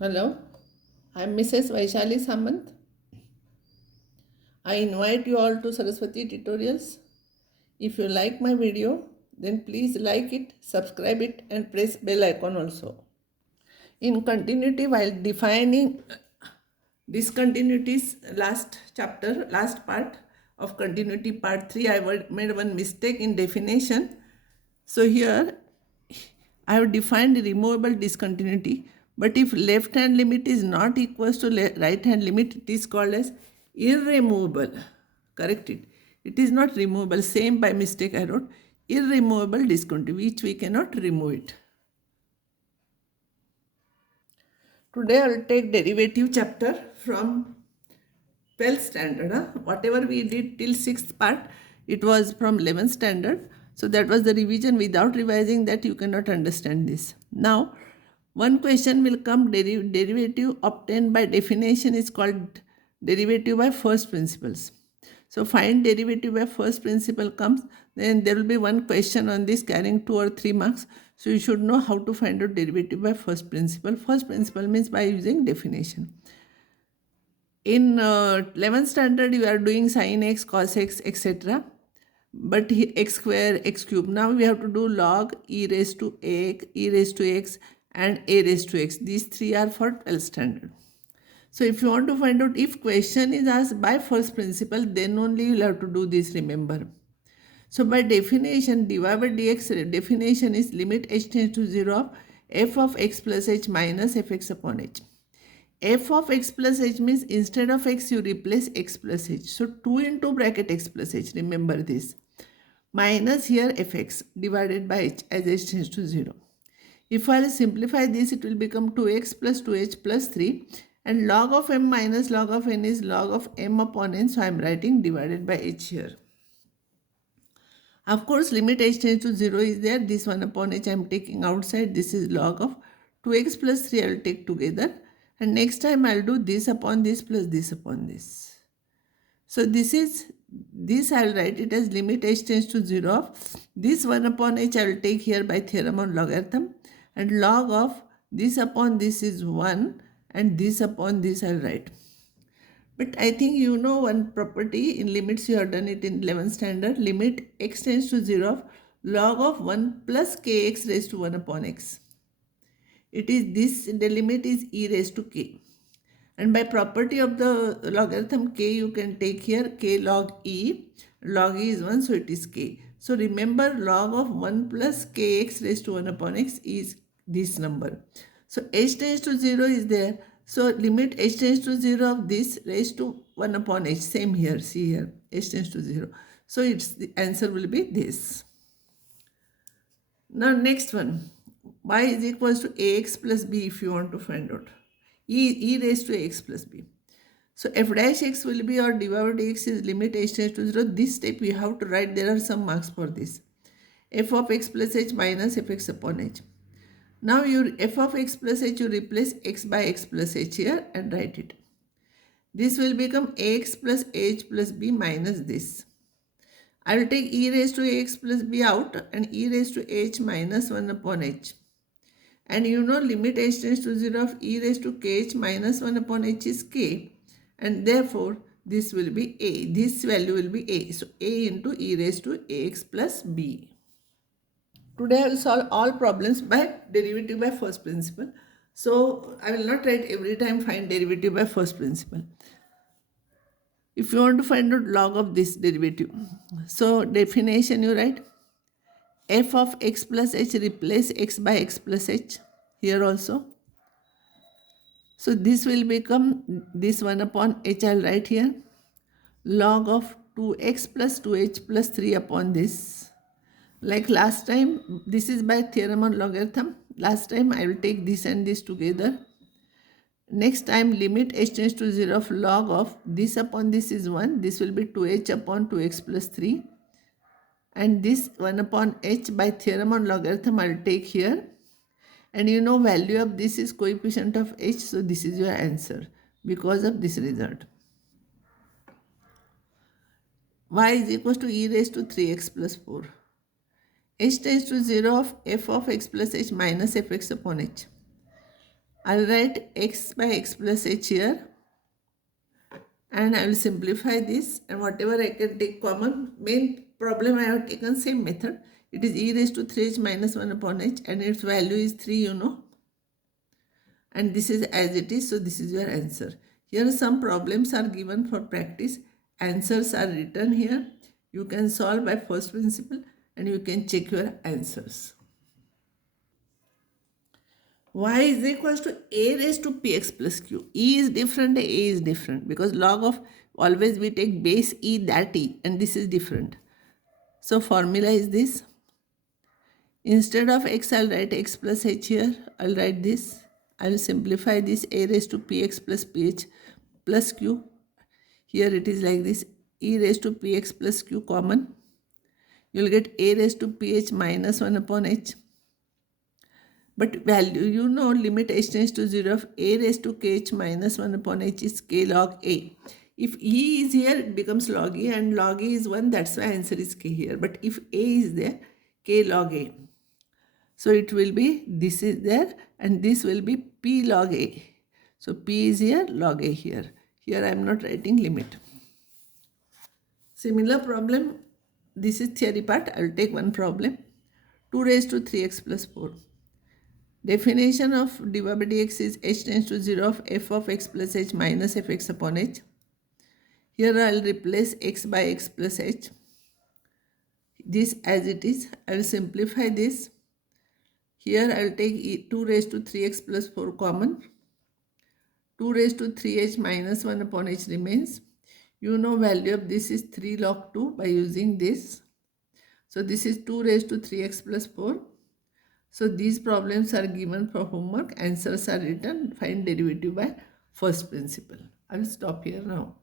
Hello, I'm Mrs. Vaishali Samant. I invite you all to Saraswati tutorials. If you like my video, then please like it, subscribe it and press bell icon also. In continuity, while defining discontinuities, last part of continuity part 3, made one mistake in definition. So here I have defined removable discontinuity, but if left hand limit is not equals to right hand limit, it is called as irremovable. Correct it. It is not removable. Same by mistake I wrote irremovable discontinuity, which we cannot remove it. Today I will take derivative chapter from 12th standard. Whatever we did till 6th part, it was from 11th standard. So that was the revision. Without revising that, you cannot understand this. Now, one question will come, derivative obtained by definition is called derivative by first principles. So find derivative by first principle comes, then there will be one question on this carrying 2 or 3 marks. So you should know how to find out derivative by first principle. First principle means by using definition. In 11th standard, you are doing sin x, cos x, etc. But x square, x cube. Now we have to do log e raised to x, e raised to x and a raised to x. These three are for 12th standard. So if you want to find out if question is asked by first principle, then only you will have to do this, remember. So by definition, dy by dx definition is limit h tends to 0 of f of x plus h minus fx upon h. F of x plus h means instead of x you replace x plus h. So 2 into bracket x plus h, remember this. Minus here fx divided by h as h tends to 0. If I simplify this, it will become 2x plus 2h plus 3 and log of m minus log of n is log of m upon n. So I am writing divided by h here. Of course, limit h tends to 0 is there. This 1 upon h I am taking outside. This is log of 2x plus 3 I will take together. And next time I will do this upon this plus this upon this. So this I will write it as limit h tends to 0 of this 1 upon h I will take here by theorem on logarithm. And log of this upon this is 1 and this upon this I will write. But I think you know one property in limits, you have done it in 11th standard. Limit x tends to 0 of log of 1 plus kx raised to 1 upon x. It is this, the limit is e raised to k. And by property of the logarithm k, you can take here k log e. Log e is 1, so it is k. So remember log of 1 plus kx raised to 1 upon x is this number. So h tends to 0 is there. So limit h tends to 0 of this raised to 1 upon h. Same here, see here, h tends to 0. So the answer will be this. Now next one, y is equals to ax plus b if you want to find out. E raised to ax plus b. So f dash x will be, or dy by dx is limit h tends to 0. This step we have to write, there are some marks for this. F of x plus h minus fx upon h. Now your f of x plus h, you replace x by x plus h here and write it. This will become ax plus h plus b minus this. I will take e raised to ax plus b out and e raised to h minus 1 upon h. And you know limit h tends to 0 of e raised to kh minus 1 upon h is k. And therefore this will be a. This value will be a. So a into e raised to ax plus b. Today I will solve all problems by derivative by first principle. So I will not write every time find derivative by first principle. If you want to find out log of this derivative, so definition you write f of x plus h, replace x by x plus h here also. So this will become this 1 upon h I will write here. Log of 2x plus 2h plus 3 upon this. Like last time, this is by theorem on logarithm. Last time I will take this and this together. Next time limit h tends to 0 of log of this upon this is 1. This will be 2h upon 2x plus 3. And this 1 upon h by theorem on logarithm I will take here. And you know value of this is coefficient of h. So this is your answer because of this result. Y is equals to e raised to 3x plus 4. H tends to 0 of f of x plus h minus fx upon h. I'll write x by x plus h here, and I will simplify this, and whatever I can take common. Main problem I have taken same method. It is e raised to 3h minus 1 upon h, and its value is 3, and this is as it is, so this is your answer. Here some problems are given for practice. Answers are written here. You can solve by first principle and you can check your answers. Y is equals to a raised to px plus q. E is different, a is different, because log of always we take base e, that e, and this is different. So formula is this. Instead of x, I'll write x plus h here. I'll write this. I'll simplify this, a raised to px plus ph plus q. Here it is like this, e raised to px plus q common. You'll get a raised to ph minus 1 upon h. But value, limit h tends to 0 of a raised to kh minus 1 upon h is k log a. If e is here, it becomes log a, and log a is 1, that's why answer is k here. But if a is there, k log a. So it will be, this is there, and this will be p log a. So p is here, log a here. Here I am not writing limit. Similar problem, this is theory part. I will take one problem. 2 raised to 3x plus 4. Definition of dy by dx is h tends to 0 of f of x plus h minus fx upon h. Here I will replace x by x plus h. This as it is. I will simplify this. Here I will take 2 raised to 3x plus 4 common. 2 raised to 3h minus 1 upon h remains. Value of this is 3 log 2 by using this. So this is 2 raised to 3x plus 4. So these problems are given for homework. Answers are written. Find derivative by first principle. I will stop here now.